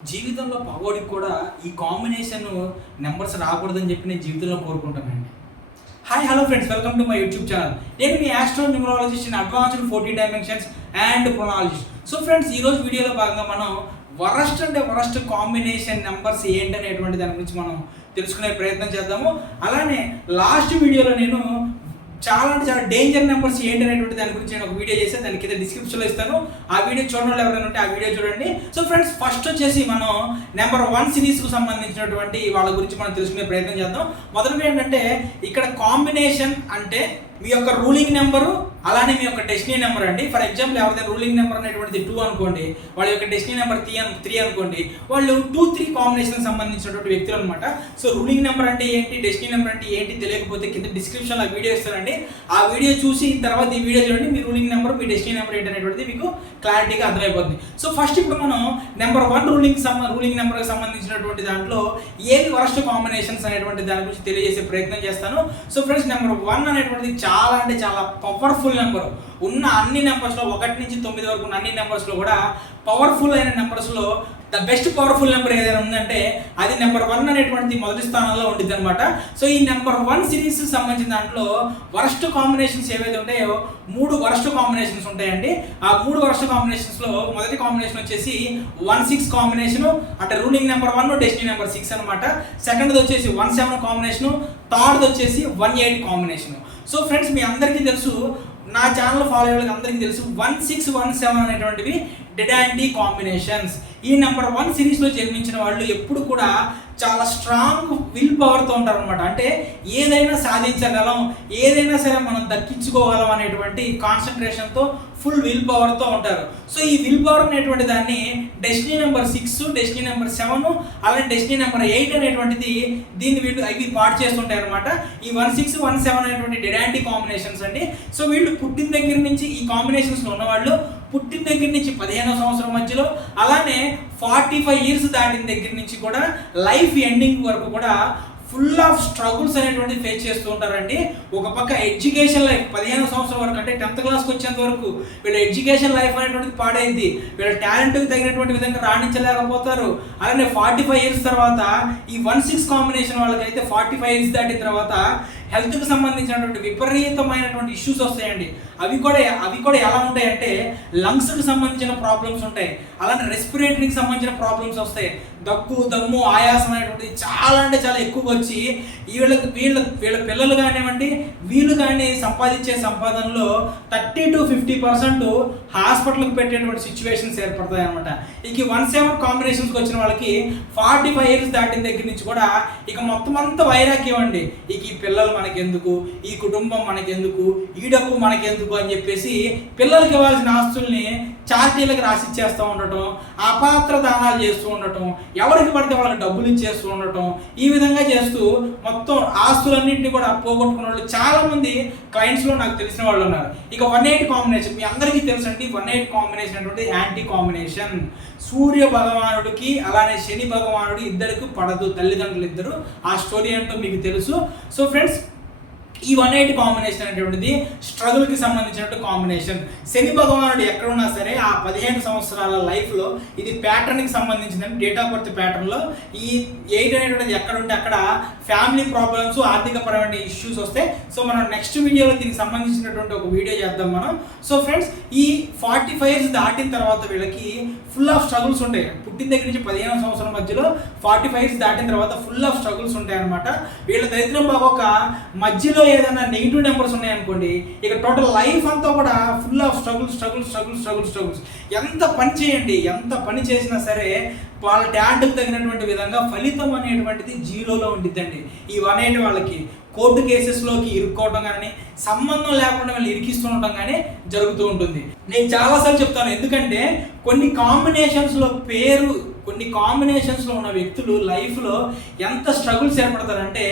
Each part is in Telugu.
జీవితంలో పగోడికి కూడా ఈ కాంబినేషన్ నెంబర్స్ రాకూడదని చెప్పి నేను జీవితంలో కోరుకుంటానండి. Hi hello friends, welcome to my YouTube channel. నేను మీ astro numerologist in advanced 14 dimensions and ప్రొనాలజిస్ట్. సో ఫ్రెండ్స్, ఈరోజు వీడియోలో భాగంగా మనం వరస్ట్ కాంబినేషన్ నెంబర్స్ ఏంటనేటువంటి దాని గురించి మనం తెలుసుకునే ప్రయత్నం చేద్దాము. అలానే లాస్ట్ వీడియోలో నేను చాలా డేంజర్ నెంబర్స్ ఏంటి అనేటువంటి దాని గురించి నేను ఒక వీడియో చేసి దాని కింద డిస్క్రిప్షన్లో ఇస్తాను. ఆ వీడియో చూడడం ఎవరైనా ఉంటే ఆ వీడియో చూడండి. సో ఫ్రెండ్స్, ఫస్ట్ వచ్చేసి మనం నెంబర్ 1 సిరీస్కు సంబంధించినటువంటి వాళ్ళ గురించి మనం తెలుసుకునే ప్రయత్నం చేద్దాం. మొదటిగా ఏంటంటే, ఇక్కడ కాంబినేషన్ అంటే మీ యొక్క రూలింగ్ నెంబరు అలానే మీ యొక్క డెస్టినీ నెంబర్ అండి. ఫర్ ఎగ్జాంపుల్, ఎవరైతే రూలింగ్ నెంబర్ అనేటువంటిది 2 అనుకోండి, వాళ్ళ యొక్క డెస్టినీ నెంబర్ 3 అనుకోండి, వాళ్ళు 2-3 కాంబినేషన్ సంబంధించినటువంటి వ్యక్తులు అనమాట. సో రూలింగ్ నెంబర్ అంటే ఏంటి, డెస్టినీ నెంబర్ అంటే ఏంటి తెలియకపోతే కింద డిస్క్రిప్షన్లో ఆ వీడియో ఇస్తానండి. ఆ వీడియో చూసి తర్వాత ఈ వీడియో చూడండి, మీ రూలింగ్ నెంబర్ మీ డెస్టినీ నెంబర్ ఏంటి అనేటువంటిది మీకు క్లారిటీగా అర్థమైపోతుంది. సో ఫస్ట్ ఇప్పుడు మనం నెంబర్ 1 రూలింగ్ నెంబర్కి సంబంధించినటువంటి దాంట్లో ఏవి వరస్ట్ కాంబినేషన్స్ అనేటువంటి దాని గురించి తెలియజేసే ప్రయత్నం చేస్తాను. సో ఫ్రెండ్స్, నెంబర్ 1 అనేటువంటిది చాలా అంటే చాలా పవర్ఫుల్ నెంబర్. ఉన్న అన్ని నెంబర్స్లో 1 నుంచి 9 వరకు ఉన్న అన్ని నెంబర్స్లో కూడా పవర్ఫుల్ అయిన నెంబర్స్లో ద బెస్ట్ పవర్ఫుల్ నెంబర్ ఏదైనా ఉందంటే అది నెంబర్ 1 అనేటువంటిది మొదటి స్థానంలో ఉంటుంది అనమాట. సో ఈ నెంబర్ 1 సిరీస్ సంబంధించిన దాంట్లో వరస్ట్ కాంబినేషన్స్ ఏవైతే ఉంటాయో 3 వరస్ట్ కాంబినేషన్స్ ఉంటాయండి. ఆ 3 వరస్ట్ కాంబినేషన్స్లో మొదటి కాంబినేషన్ వచ్చేసి 1-6 కాంబినేషను, అంటే రూలింగ్ నెంబర్ 1 డెస్టినీ నెంబర్ 6 అనమాట. సెకండ్ది వచ్చేసి 1-7 కాంబినేషను, థర్డ్ది వచ్చేసి 1-8 కాంబినేషను. సో ఫ్రెండ్స్, మీ అందరికీ తెలుసు, నా ఛానల్ ఫాలో అయ్యే వాళ్ళకి అందరికీ తెలుసు, 1-6-1-7 అనేటువంటివి డెడ్ యాంటీ కాంబినేషన్స్. ఈ నెంబర్ 1 సిరీస్లో జన్మించిన వాళ్ళు ఎప్పుడు కూడా చాలా స్ట్రాంగ్ విల్ పవర్తో ఉంటారు అనమాట. అంటే ఏదైనా సాధించగలం, ఏదైనా సరే మనం దక్కించుకోగలం అనేటువంటి కాన్సన్ట్రేషన్తో ఫుల్ విల్ పవర్తో ఉంటారు. సో ఈ విల్ పవర్ అనేటువంటి దాన్ని డెస్టినీ నెంబర్ 6, డెస్టినీ నెంబర్ 7, అలాగే డెస్టినీ నెంబర్ 8 అనేటువంటిది దీన్ని వీళ్ళు అవి పాడు చేస్తుంటాయి అనమాట. ఈ 1-6-1-7 అనేటువంటి డెడ్ యాంటీ కాంబినేషన్స్ అండి. సో వీళ్ళు పుట్టిన దగ్గర నుంచి ఈ కాంబినేషన్స్లో ఉన్నవాళ్ళు పుట్టిన దగ్గర నుంచి 15వ సంవత్సరం మధ్యలో, అలానే 45 ఇయర్స్ దాటిన దగ్గర నుంచి కూడా లైఫ్ ఎండింగ్ వరకు కూడా ఫుల్ ఆఫ్ స్ట్రగుల్స్ అనేటువంటి ఫేస్ చేస్తూ ఉంటారండి. ఒక పక్క ఎడ్యుకేషన్ లైఫ్ 15వ సంవత్సరం వరకు, అంటే 10th క్లాస్కి వచ్చేంత వరకు వీళ్ళ ఎడ్యుకేషన్ లైఫ్ అనేటువంటిది పాడైంది. వీళ్ళ టాలెంట్కి తగినటువంటి విధంగా రాణించలేకపోతారు. అలానే 45 ఇయర్స్ తర్వాత ఈ 1-6 కాంబినేషన్ వాళ్ళకైతే 45 ఇయర్స్ దాటిన తర్వాత హెల్త్కి సంబంధించినటువంటి విపరీతమైనటువంటి ఇష్యూస్ వస్తాయండి. అవి కూడా ఎలా ఉంటాయంటే, లంగ్స్కి సంబంధించిన ప్రాబ్లమ్స్ ఉంటాయి, అలానే రెస్పిరేటరీకి సంబంధించిన ప్రాబ్లమ్స్ వస్తాయి. దగ్గు, దమ్ము, ఆయాసం అనేటువంటిది చాలా అంటే చాలా ఎక్కువగా వచ్చి వీళ్ళ పిల్లలు కానివ్వండి, వీళ్ళు కానీ సంపాదించే సంపాదనలో 30-50% హాస్పిటల్కి పెట్టేటువంటి సిచ్యువేషన్స్ ఏర్పడతాయి అనమాట. ఇక 1-7 కాంబినేషన్స్కి వచ్చిన వాళ్ళకి 45 ఇయర్స్ దాటిన దగ్గర నుంచి కూడా ఇక మొత్తం అంతా వైరాగ్యం అండి. ఇక ఈ పిల్లలు మనకెందుకు, ఈ కుటుంబం మనకెందుకు, ఈ డబ్బు మనకెందుకు అని చెప్పేసి పిల్లలకి ఇవ్వాల్సిన ఆస్తుల్ని చార్టీలకు రాసిచ్చేస్తూ ఉండటం, అపాత్ర దానాలు చేస్తూ ఉండటం, ఎవరికి పడితే వాళ్ళకి డబ్బులు ఇచ్చేస్తూ ఉండటం, ఈ విధంగా చేస్తూ మొత్తం ఆస్తులన్నింటినీ కూడా పోగొట్టుకున్న వాళ్ళు చాలామంది క్లయింట్స్లో నాకు తెలిసిన వాళ్ళు ఉన్నారు. ఇక 1-8 కాంబినేషన్ మీ అందరికీ తెలుసండి. 1-8 కాంబినేషన్ అంటే యాంటీ కాంబినేషన్. సూర్య భగవానుడికి అలానే శని భగవానుడు ఇద్దరికి పడదు, తల్లిదండ్రులు ఇద్దరు. ఆ స్టోరీ ఏంటో మీకు తెలుసు. సో ఫ్రెండ్స్, ఈ 1-8 కాంబినేషన్ అనేటువంటిది స్ట్రగుల్కి సంబంధించినట్టు కాంబినేషన్. శని భగవానుడు ఎక్కడున్నా సరే ఆ 15 సంవత్సరాల లైఫ్లో ఇది ప్యాటర్న్కి సంబంధించిందని, డేట్ ఆఫ్ బర్త్ ప్యాటర్న్లో ఈ 8 అనేటువంటిది ఎక్కడుంటే అక్కడ ఫ్యామిలీ ప్రాబ్లమ్స్, ఆర్థికపరమైన ఇష్యూస్ వస్తాయి. సో మనం నెక్స్ట్ వీడియోలో దీనికి సంబంధించినటువంటి ఒక వీడియో చేద్దాం మనం. సో ఫ్రెండ్స్, ఈ 45 ఇయర్స్ దాటిన తర్వాత వీళ్ళకి ఫుల్ ఆఫ్ స్ట్రగుల్స్ ఉంటాయి. పుట్టిన దగ్గర నుంచి 15వ సంవత్సరం మధ్యలో 45 ఇయర్స్ దాటిన తర్వాత ఫుల్ ఆఫ్ స్ట్రగుల్స్ ఉంటాయి అనమాట. వీళ్ళ దరిద్రం బాగోక మధ్యలో ఏదైనా నెగిటివ్ నెంబర్స్ ఉన్నాయనుకోండి, ఇక టోటల్ లైఫ్ అంతా కూడా ఫుల్ ఆఫ్ స్ట్రగుల్స్. ఎంత పని చేయండి, ఎంత పని చేసినా సరే వాళ్ళ టాలెంట్కి తగినటువంటి విధంగా ఫలితం అనేటువంటిది 0లో ఉండిద్దండి. ఈ 1-8 వాళ్ళకి కోర్టు కేసెస్లోకి ఇరుక్కోవడం కానీ, సంబంధం లేకుండా వాళ్ళు ఇరికిస్తుండటం కానీ జరుగుతూ ఉంటుంది. నేను చాలాసార్లు చెప్తాను, ఎందుకంటే కొన్ని కాంబినేషన్స్లో ఉన్న వ్యక్తులు లైఫ్లో ఎంత స్ట్రగుల్స్ ఏర్పడతారంటే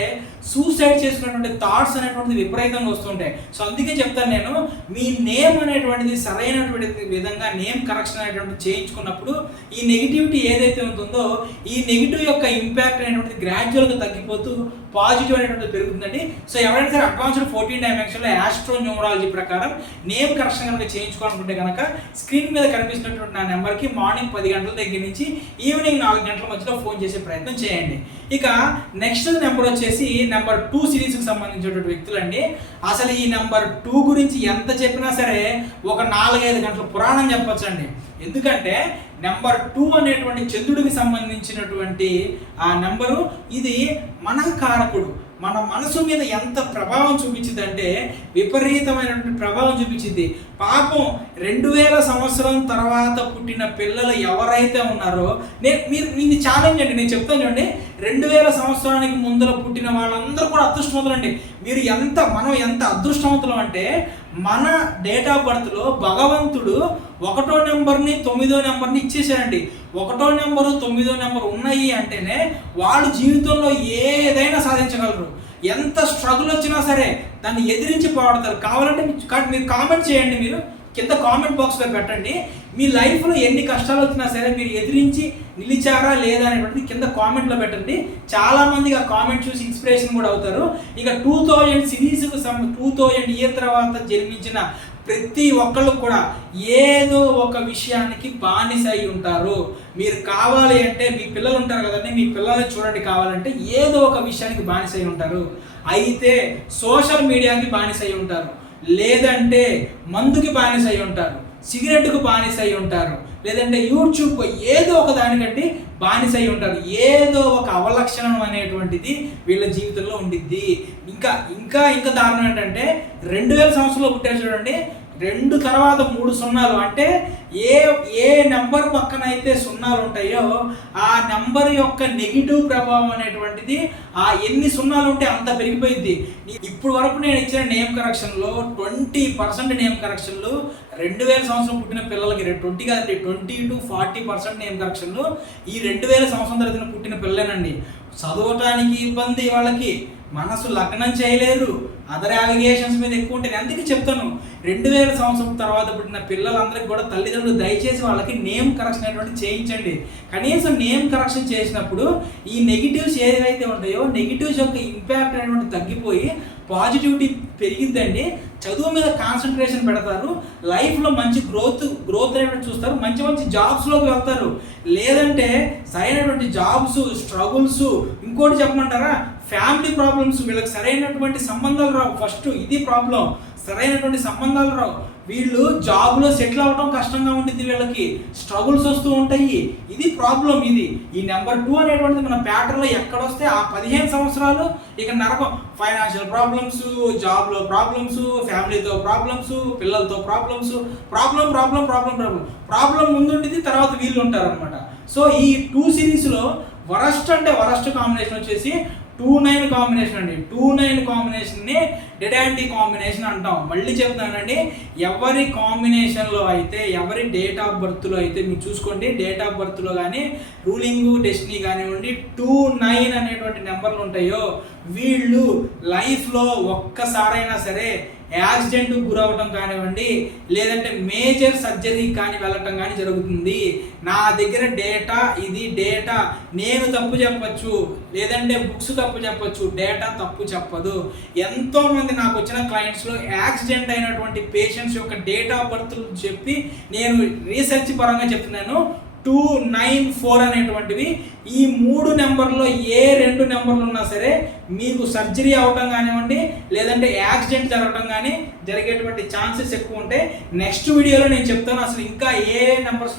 సూసైడ్ చేసుకునేటువంటి థాట్స్ అనేటువంటిది విపరీతంగా వస్తుంటాయి. సో అందుకే చెప్తాను నేను, మీ నేమ్ అనేటువంటిది సరైనటువంటి విధంగా నేమ్ కరెక్షన్ అనేటువంటిది చేయించుకున్నప్పుడు ఈ నెగిటివిటీ ఏదైతే ఉంటుందో ఈ నెగిటివ్ యొక్క ఇంపాక్ట్ అనేటువంటిది గ్రాడ్యువల్గా తగ్గిపోతూ పాజిటివ్ అనేటువంటిది పెరుగుతుందండి. సో ఎవరైనా సరే అడ్వాన్స్డ్ 14 డైమెన్షన్లో ఆస్ట్రో న్యూమరాలజీ ప్రకారం నేమ్ కరెక్షన్ కనుక చేయించుకోవాలనుకుంటే కనుక స్క్రీన్ మీద కనిపిస్తున్నటువంటి నా నెంబర్కి మార్నింగ్ 10 గంటల దగ్గర నుంచి ఈవినింగ్ 4 గంటల మధ్యలో ఫోన్ చేసే ప్రయత్నం చేయండి. ఇక నెక్స్ట్ నెంబర్ వచ్చేసి నెంబర్ 2 సిరీస్కి సంబంధించినటువంటి వ్యక్తులండి. అసలు ఈ నెంబర్ 2 గురించి ఎంత చెప్పినా సరే ఒక 4-5 గంటల పురాణం చెప్పొచ్చండి. ఎందుకంటే నెంబర్ 2 అనేటువంటి చంద్రుడికి సంబంధించినటువంటి ఆ నెంబరు, ఇది మన కారకుడు. మన మనసు మీద ఎంత ప్రభావం చూపించింది అంటే విపరీతమైనటువంటి ప్రభావం చూపించింది. పాపం 2000 సంవత్సరం తర్వాత పుట్టిన పిల్లలు ఎవరైతే ఉన్నారో, మీరు ఇది ఛాలెంజ్ అండి, నేను చెప్తాను చూడండి. 2000 సంవత్సరానికి ముందర పుట్టిన వాళ్ళందరూ కూడా అదృష్టవంతులండి. మనం ఎంత అదృష్టవంతులం అంటే మన డేట్ ఆఫ్ బర్త్లో భగవంతుడు 1వ నెంబర్ని 9వ నెంబర్ని ఇచ్చేసాడండి. 1వ నెంబరు 9వ నెంబర్ ఉన్నాయి అంటేనే వాళ్ళు జీవితంలో ఏదైనా సాధించగలరు. ఎంత స్ట్రగుల్ వచ్చినా సరే దాన్ని ఎదిరించి పోరాడతారు. కావాలంటే మీరు కామెంట్ చేయండి, మీరు కింద కామెంట్ బాక్స్లో పెట్టండి. మీ లైఫ్లో ఎన్ని కష్టాలు వచ్చినా సరే మీరు ఎదిరించి నిలిచారా లేదా అనేటువంటిది కింద కామెంట్లో పెట్టండి. చాలామంది ఆ కామెంట్ చూసి ఇన్స్పిరేషన్ కూడా అవుతారు. ఇక 2000 సిరీస్కు 2000 ఇయర్ తర్వాత జన్మించిన ప్రతి ఒక్కళ్ళు కూడా ఏదో ఒక విషయానికి బానిస అయి ఉంటారు. మీరు కావాలి అంటే మీ పిల్లలు ఉంటారు కదండి, మీ పిల్లల్ని చూడండి, కావాలంటే ఏదో ఒక విషయానికి బానిస అయి ఉంటారు. అయితే సోషల్ మీడియాకి బానిస అయి ఉంటారు, లేదంటే మందుకి బానిస అయి ఉంటారు, సిగరెట్కు బానిస అయి ఉంటారు, లేదంటే యూట్యూబ్ ఏదో ఒక దానికంటే బానిస అయి ఉంటారు. ఏదో ఒక అవలక్షణం అనేటువంటిది వీళ్ళ జీవితంలో ఉండిద్ది. ఇంకా దారుణం ఏంటంటే 2000 సంవత్సరంలో పుట్టారు చూడండి, 2 తర్వాత 3 సున్నాలు, అంటే ఏ నెంబర్ పక్కన అయితే సున్నాలు ఉంటాయో ఆ నెంబర్ యొక్క నెగిటివ్ ప్రభావం అనేటువంటిది ఎన్ని సున్నాలు ఉంటే అంత పెరిగిపోయింది. ఇప్పుడు వరకు నేను ఇచ్చిన నేమ్ కరెక్షన్లో 20% నేమ్ కరెక్షన్లు 2000 సంవత్సరం పుట్టిన పిల్లలకి 20 కాదండి, 20 to 40% నేమ్ కరెక్షన్లు ఈ 2000 సంవత్సరం తర్వాత పుట్టిన పిల్లలేనండి. చదవటానికి ఇబ్బంది, వాళ్ళకి మనసు లగ్నం చేయలేరు, అదర్ అలిగేషన్స్ మీద ఎక్కువ ఉంటాయి. అందుకే చెప్తాను, 2000 సంవత్సరం తర్వాత పుట్టిన పిల్లలందరికీ కూడా తల్లిదండ్రులు దయచేసి వాళ్ళకి నేమ్ కరెక్షన్ అనేటువంటి చేయించండి. కనీసం నేమ్ కరెక్షన్ చేసినప్పుడు ఈ నెగిటివ్స్ ఏదైతే ఉంటాయో నెగిటివ్స్ యొక్క ఇంపాక్ట్ అనేటువంటి తగ్గిపోయి పాజిటివిటీ పెరిగిద్దండి. చదువు మీద కాన్సన్ట్రేషన్ పెడతారు, లైఫ్లో మంచి గ్రోత్ అనేటువంటి చూస్తారు, మంచి జాబ్స్లోకి వెళ్తారు. లేదంటే సరైనటువంటి జాబ్స్, స్ట్రగుల్స్, ఇంకోటి చెప్పమంటారా, ఫ్యామిలీ ప్రాబ్లమ్స్, వీళ్ళకి సరైనటువంటి సంబంధాలు రావు. ఫస్ట్ ఇది ప్రాబ్లం, సరైనటువంటి సంబంధాలు రావు. వీళ్ళు జాబ్లో సెటిల్ అవ్వడం కష్టంగా ఉంటుంది, వీళ్ళకి స్ట్రగుల్స్ వస్తూ ఉంటాయి. ఇది ప్రాబ్లం. ఈ నెంబర్ 2 అనేటువంటిది మన ప్యాటర్న్లో ఎక్కడొస్తే ఆ 15 సంవత్సరాలు ఇక నరకం. ఫైనాన్షియల్ ప్రాబ్లమ్స్, జాబ్లో ప్రాబ్లమ్స్, ఫ్యామిలీతో ప్రాబ్లమ్స్, పిల్లలతో ప్రాబ్లమ్స్, ప్రాబ్లం ముందుంటుంది, తర్వాత వీళ్ళు ఉంటారు అనమాట. సో ఈ 2 సిరీస్లో వరస్ట్ కాంబినేషన్ వచ్చేసి 2-9 కాంబినేషన్ అండి. 2-9 కాంబినేషన్ని డెడ్ యాంటీ కాంబినేషన్ అంటాం. మళ్ళీ చెప్తున్నానండి, ఎవరి కాంబినేషన్లో అయితే, ఎవరి డేట్ ఆఫ్ బర్త్లో అయితే మీరు చూసుకోండి, డేట్ ఆఫ్ బర్త్లో కానీ రూలింగ్ డెస్టినీ కానివ్వండి 2-9 అనేటువంటి నెంబర్లు ఉంటాయో వీళ్ళు లైఫ్లో ఒక్కసారైనా సరే యాక్సిడెంట్ గురవడం కానివ్వండి, లేదంటే మేజర్ సర్జరీ కానీ వెళ్ళటం కానీ జరుగుతుంది. నా దగ్గర డేటా నేను తప్పు చెప్పచ్చు, లేదంటే బుక్స్ తప్పు చెప్పచ్చు, డేటా తప్పు చెప్పదు. ఎంతోమంది నాకు వచ్చిన క్లయింట్స్లో యాక్సిడెంట్ అయినటువంటి పేషెంట్స్ యొక్క డేట్ ఆఫ్ బర్త్ చెప్పి నేను రీసెర్చ్ పరంగా చెప్తున్నాను. 294 అనేటువంటివి ఈ 3 నెంబర్లో ఏ 2 నెంబర్లు ఉన్నా సరే మీకు సర్జరీ అవటం కానివ్వండి, లేదంటే యాక్సిడెంట్ జరగడం కానీ జరిగేటువంటి ఛాన్సెస్ ఎక్కువ ఉంటాయి. నెక్స్ట్ వీడియోలో నేను చెప్తాను అసలు ఇంకా ఏ నెంబర్స్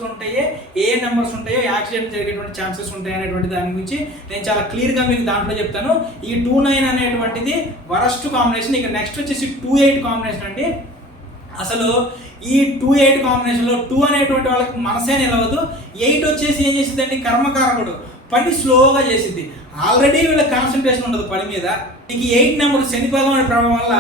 ఉంటాయో యాక్సిడెంట్ జరిగేటువంటి ఛాన్సెస్ ఉంటాయి అనేటువంటి దాని గురించి నేను చాలా క్లియర్గా మీకు దాంట్లో చెప్తాను. ఈ 2-9 అనేటువంటిది వరస్ట్ కాంబినేషన్. ఇక నెక్స్ట్ వచ్చేసి 2-8 కాంబినేషన్ అండి. అసలు ఈ 2-8 కాంబినేషన్లో 2 అనేటువంటి వాళ్ళకి మనసే నిలవదు. 8 వచ్చేసి ఏం చేసిద్దండి, కర్మకారకుడు, పని స్లోగా చేసిద్ది. ఆల్రెడీ వీళ్ళకి కాన్సన్ట్రేషన్ ఉండదు పని మీద. ఇక 8 నెంబర్ శని భగవానుడి ప్రభావం వల్ల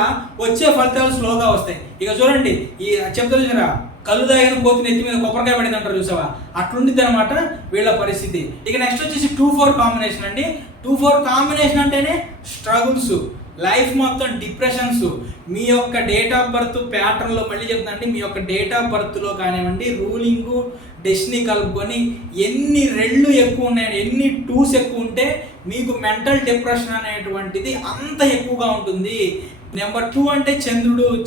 వచ్చే ఫలితాలు స్లోగా వస్తాయి. ఇక చూడండి, ఈ చెప్తారు చూసారా, కళ్ళు దాగిన పోతు నెత్తి మీద కొబ్బరికాయ పడింది అంటారు చూసావా, అట్లుండిద్ది అనమాట వీళ్ళ పరిస్థితి. ఇక నెక్స్ట్ వచ్చేసి 2-4 కాంబినేషన్ అండి. 2-4 కాంబినేషన్ అంటేనే స్ట్రగుల్స్, లైఫ్ మొత్తం డిప్రెషన్స్. మీ యొక్క డేట్ ఆఫ్ బర్త్ ప్యాటర్న్లో మళ్ళీ చెప్తానండి, మీ యొక్క డేట్ ఆఫ్ బర్త్లో కానివ్వండి, రూలింగు డెస్టినీ కలుపుకొని ఎన్ని రెళ్ళు ఎక్కువ ఉన్నాయి, ఎన్ని టూస్ ఎక్కువ ఉంటే మీకు మెంటల్ డిప్రెషన్ అనేటువంటిది అంత ఎక్కువగా ఉంటుంది. నెంబర్ 2 అంటే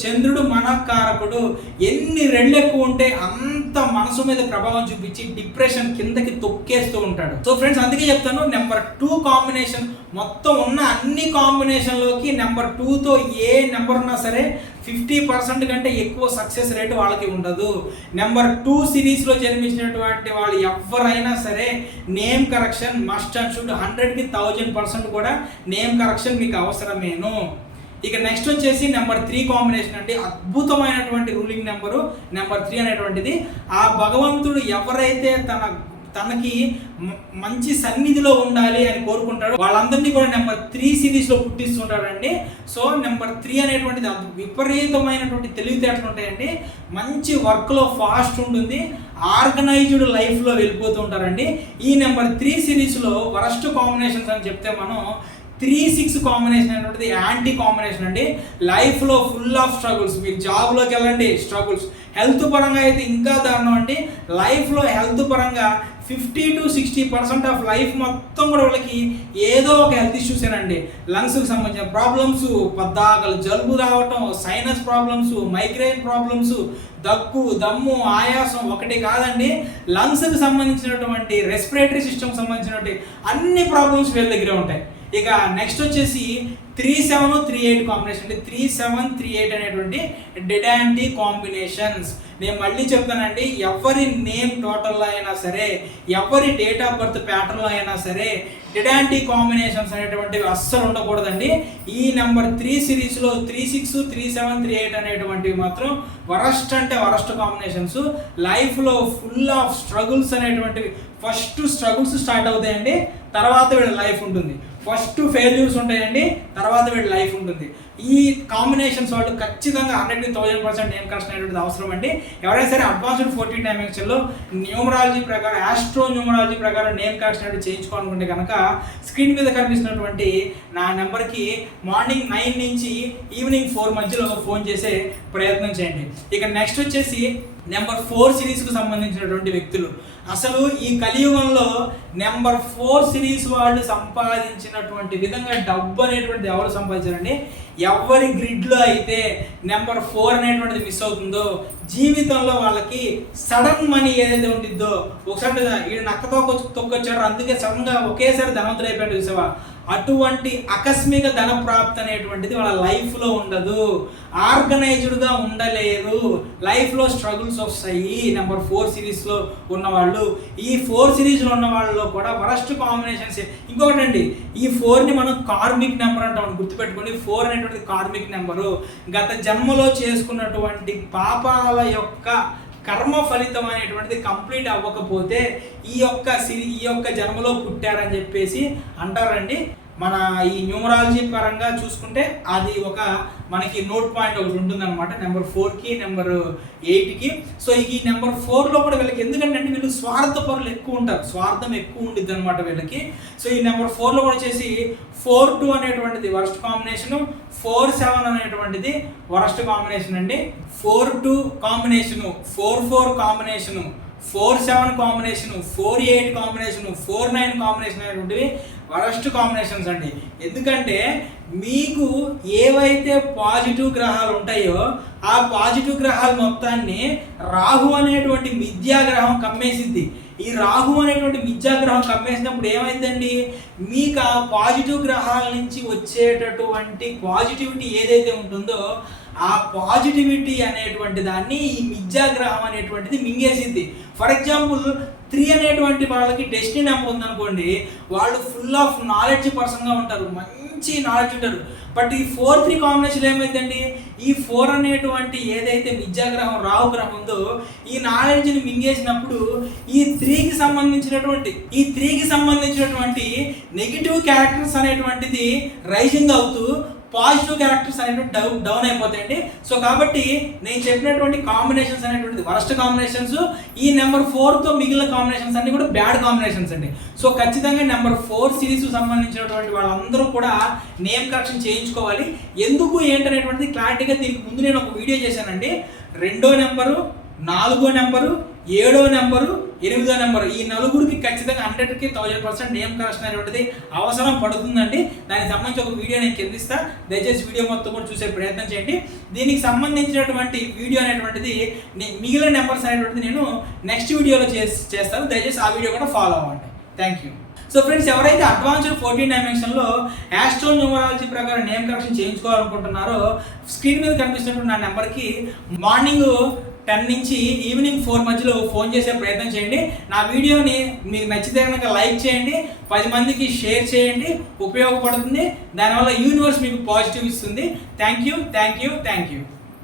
చంద్రుడు మనకారకుడు. ఎన్ని రెళ్ళు ఎక్కువ ఉంటే అంత మనసు మీద ప్రభావం చూపించి డిప్రెషన్ కిందకి తొక్కేస్తూ ఉంటాడు. సో ఫ్రెండ్స్, అందుకే చెప్తాను, నెంబర్ 2 కాంబినేషన్ మొత్తం ఉన్న అన్ని కాంబినేషన్లోకి నెంబర్ 2తో ఏ నెంబర్ ఉన్నా సరే 50% కంటే ఎక్కువ సక్సెస్ రేట్ వాళ్ళకి ఉండదు. నెంబర్ 2 సిరీస్లో జన్మించినటువంటి వాళ్ళు ఎవరైనా సరే name correction must and should 100కి 1000% కూడా నేమ్ కరెక్షన్ మీకు అవసరమేను. ఇక నెక్స్ట్ వచ్చేసి నెంబర్ 3 కాంబినేషన్ అండి. అద్భుతమైనటువంటి రూలింగ్ నెంబరు నెంబర్ 3 అనేటువంటిది. ఆ భగవంతుడు ఎవరైతే తనకి మంచి సన్నిధిలో ఉండాలి అని కోరుకుంటాడు వాళ్ళందరినీ కూడా నెంబర్ 3 సిరీస్లో పుట్టిస్తుంటాడండి. సో నెంబర్ 3 అనేటువంటిది విపరీతమైనటువంటి తెలివితేటలు ఉంటాయండి. మంచి వర్క్లో ఫాస్ట్ ఉంటుంది, ఆర్గనైజ్డ్ లైఫ్లో వెళ్ళిపోతూ ఉంటారండి. ఈ నెంబర్ 3 సిరీస్లో వరస్ట్ కాంబినేషన్స్ అని చెప్తే మనం 3-6 కాంబినేషన్ అనేటువంటిది యాంటీ కాంబినేషన్ అండి. లైఫ్లో ఫుల్ ఆఫ్ స్ట్రగుల్స్. మీరు జాబ్లోకి వెళ్ళండి, స్ట్రగుల్స్. హెల్త్ పరంగా అయితే ఇంకా దారుణం అండి. లైఫ్లో హెల్త్ పరంగా 50 to 60% ఆఫ్ లైఫ్ మొత్తం కూడా వాళ్ళకి ఏదో ఒక హెల్త్ ఇష్యూసేనండి. లంగ్స్కి సంబంధించిన ప్రాబ్లమ్స్, పద్దాకలు జలుబు రావటం, సైనస్ ప్రాబ్లమ్స్, మైగ్రేన్ ప్రాబ్లమ్స్, దగ్గు, దమ్ము, ఆయాసం ఒకటి కాదండి. లంగ్స్కి సంబంధించినటువంటి రెస్పిరేటరీ సిస్టమ్ సంబంధించినటువంటి అన్ని ప్రాబ్లమ్స్ వీళ్ళ దగ్గరే ఉంటాయి. ఇక నెక్స్ట్ వచ్చేసి 3-7-3-8 కాంబినేషన్ అండి. 3-7-3-8 అనేటువంటి డెడ్ యాంటీ కాంబినేషన్స్. నేను మళ్ళీ చెప్తానండి, ఎవరి నేమ్ టోటల్లో అయినా సరే, ఎవరి డేట్ ఆఫ్ బర్త్ ప్యాటర్న్లో అయినా సరే డెడ్ యాంటీ కాంబినేషన్స్ అనేటువంటివి అస్సలు ఉండకూడదండి. ఈ నెంబర్ 3 సిరీస్లో 3-6, 3-7-3-8 అనేటువంటివి మాత్రం వరస్ట్ అంటే వరస్ట్ కాంబినేషన్స్. లైఫ్లో ఫుల్ ఆఫ్ స్ట్రగుల్స్ అనేటువంటివి. ఫస్ట్ స్ట్రగుల్స్ స్టార్ట్ అవుతాయండి, తర్వాత వీళ్ళ లైఫ్ ఉంటుంది. ఫస్ట్ ఫెయిల్యూర్స్ ఉంటాయండి, తర్వాత వీళ్ళ లైఫ్ ఉంటుంది. ఈ కాంబినేషన్స్ వాళ్ళు ఖచ్చితంగా 100-1000% నేమ్ కరెక్షన్ అనేటువంటిది అవసరం అండి. ఎవరైనా సరే అడ్వాన్స్డ్ 14 డైమెన్షన్లో న్యూమరాలజీ ప్రకారం, ఆస్ట్రో న్యూమరాలజీ ప్రకారం నేమ్ కరెక్షన్ అనేది చేయించుకోవాలనుకుంటే కనుక స్క్రీన్ మీద కనిపిస్తున్నటువంటి నా నెంబర్కి మార్నింగ్ 9 నుంచి ఈవినింగ్ 4 మధ్యలో ఫోన్ చేసే ప్రయత్నం చేయండి. ఇక నెక్స్ట్ వచ్చేసి నెంబర్ 4 సిరీస్కు సంబంధించినటువంటి వ్యక్తులు. అసలు ఈ కలియుగంలో నెంబర్ 4 సిరీస్ వాళ్ళు సంపాదించినటువంటి విధంగా డబ్బు అనేటువంటిది ఎవరు సంపాదించారండి? ఎవరి గ్రిడ్లో అయితే నెంబర్ 4 అనేటువంటిది మిస్ అవుతుందో జీవితంలో వాళ్ళకి సడన్ మనీ ఏదైతే ఉంటుందో, ఒకసారి ఈ నక్కతో తొక్కొచ్చారు అందుకే సడన్గా ఒకేసారి ధనవంతులు అయిపోయాడు చూసావా, అటువంటి ఆకస్మిక ధన ప్రాప్తి అనేటువంటిది వాళ్ళ లైఫ్లో ఉండదు. ఆర్గనైజ్డ్గా ఉండలేరు, లైఫ్లో స్ట్రగుల్స్ వస్తాయి. నెంబర్ 4 సిరీస్లో ఉన్నవాళ్ళు. ఈ 4 సిరీస్లో ఉన్న వాళ్ళలో కూడా వరస్ట్ కాంబినేషన్స్. ఇంకొకటి అండి, ఈ 4ని మనం కార్మిక్ నెంబర్ అంటాం, గుర్తుపెట్టుకోండి. 4 అనేటువంటిది కార్మిక్ నెంబరు. గత జన్మలో చేసుకున్నటువంటి పాపాల యొక్క కర్మ ఫలితం అనేటువంటిది కంప్లీట్ అవ్వకపోతే ఈ యొక్క జన్మలో పుట్టారని చెప్పేసి అంటారండి. మన ఈ న్యూమరాలజీ పరంగా చూసుకుంటే అది ఒక మనకి నోట్ పాయింట్ ఒకటి ఉంటుందన్నమాట, నెంబర్ 4కి నెంబర్ 8కి. సో ఈ నెంబర్ 4లో కూడా వీళ్ళకి ఎందుకంటే వీళ్ళు స్వార్థపరులు ఎక్కువ ఉంటారు, స్వార్థం ఎక్కువ ఉండిద్ది అనమాట వీళ్ళకి. సో ఈ నెంబర్ 4లో కూడా వచ్చేసి 4-2 అనేటువంటిది వరస్ట్ కాంబినేషను, 4-7 అనేటువంటిది వరస్ట్ కాంబినేషన్ అండి. 4-2 combination, 4-4 combination, 4-7 combination, 4-8 combination, 4-9 combination అనేటువంటివి వరస్ట్ కాంబినేషన్స్ అండి. ఎందుకంటే మీకు ఏవైతే పాజిటివ్ గ్రహాలు ఉంటాయో ఆ పాజిటివ్ గ్రహాల మొత్తాన్ని రాహు అనేటువంటి మిథ్యాగ్రహం కమ్మేసిద్ది. ఈ రాహు అనేటువంటి మిథ్యాగ్రహం కమ్మేసినప్పుడు ఏమైందండి, మీకు ఆ పాజిటివ్ గ్రహాల నుంచి వచ్చేటటువంటి పాజిటివిటీ ఏదైతే ఉంటుందో ఆ పాజిటివిటీ అనేటువంటి దాన్ని ఈ మిథ్యాగ్రహం అనేటువంటిది మింగేసింది. ఫర్ ఎగ్జాంపుల్ 3 అనేటువంటి వాళ్ళకి డెస్టినీ నెంబర్ ఉందనుకోండి, వాళ్ళు ఫుల్ ఆఫ్ నాలెడ్జ్ పర్సన్గా ఉంటారు, మంచి నాలెడ్జ్ ఉంటారు. బట్ ఈ 4-3 కాంబినేషన్ ఏమైందండి, ఈ 4 అనేటువంటి ఏదైతే మిథ్యాగ్రహం రాహు గ్రహం ఉందో ఈ నాలెడ్జ్ని మింగేసినప్పుడు ఈ 3కి సంబంధించినటువంటి నెగిటివ్ క్యారెక్టర్స్ అనేటువంటిది రైజింగ్ అవుతూ పాజిటివ్ క్యారెక్టర్స్ అనేటువంటి డౌన్ అయిపోతాయండి. సో కాబట్టి నేను చెప్పినటువంటి కాంబినేషన్స్ అనేటువంటిది వరస్ట్ కాంబినేషన్స్. ఈ నెంబర్ 4తో మిగిలిన కాంబినేషన్స్ అన్ని కూడా బ్యాడ్ కాంబినేషన్స్ అండి. సో ఖచ్చితంగా నెంబర్ 4 సిరీస్ సంబంధించినటువంటి వాళ్ళందరూ కూడా నేమ్ కరెక్షన్ చేయించుకోవాలి. ఎందుకు ఏంటనేటువంటిది క్లారిటీగా దీనికి ముందు నేను ఒక వీడియో చేశానండి. 2వ నెంబరు, 4వ నెంబరు, 7వ నెంబరు 8వ నెంబరు ఈ నలుగురికి ఖచ్చితంగా 100కి 1000% నేమ్ కరెక్షన్ అనేటువంటిది అవసరం పడుతుందండి. దానికి సంబంధించి ఒక వీడియో నేను కింద ఇస్తా, దయచేసి వీడియో మొత్తం కూడా చూసే ప్రయత్నం చేయండి. దీనికి సంబంధించినటువంటి వీడియో అనేటువంటిది మిగిలిన నెంబర్స్ అనేటువంటిది నేను నెక్స్ట్ వీడియోలో చేస్తాను. దయచేసి ఆ వీడియో కూడా ఫాలో అవ్వండి. Thank you. సో ఫ్రెండ్స్, ఎవరైతే అడ్వాన్స్డ్ 14 డైమెన్షన్లో యాస్ట్రో న్యూమరాలజీ ప్రకారం నేమ్ కరెక్షన్ చేయించుకోవాలనుకుంటున్నారో స్క్రీన్ మీద కనిపిస్తున్నటువంటి నా నెంబర్కి మార్నింగ్ 10 నుంచి ఈవినింగ్ 4 మధ్యలో ఫోన్ చేసే ప్రయత్నం చేయండి. నా వీడియోని మీకు నచ్చితే కనుక లైక్ చేయండి, 10 మందికి షేర్ చేయండి, ఉపయోగపడుతుంది. దానివల్ల యూనివర్స్ మీకు పాజిటివ్ ఇస్తుంది. Thank you.